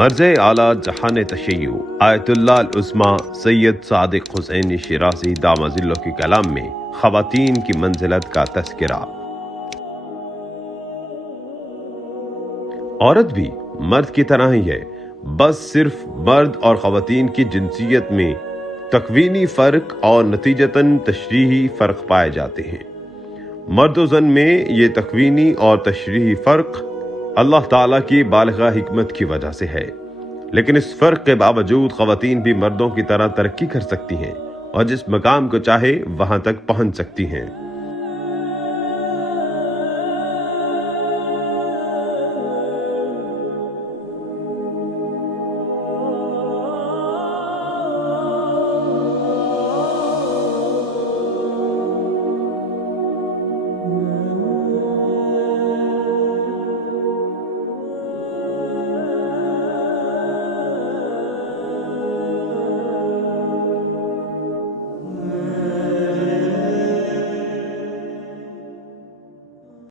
مرز اعلیٰ جہان تشیع آیت اللہ العظمیٰ سید صادق حسین شیرازی دامہ ظلہ کے کلام میں خواتین کی منزلت کا تذکرہ۔ عورت بھی مرد کی طرح ہی ہے، بس صرف مرد اور خواتین کی جنسیت میں تکوینی فرق اور نتیجتاً تشریحی فرق پائے جاتے ہیں۔ مرد و زن میں یہ تکوینی اور تشریحی فرق اللہ تعالیٰ کی بالغہ حکمت کی وجہ سے ہے، لیکن اس فرق کے باوجود خواتین بھی مردوں کی طرح ترقی کر سکتی ہیں اور جس مقام کو چاہے وہاں تک پہنچ سکتی ہیں۔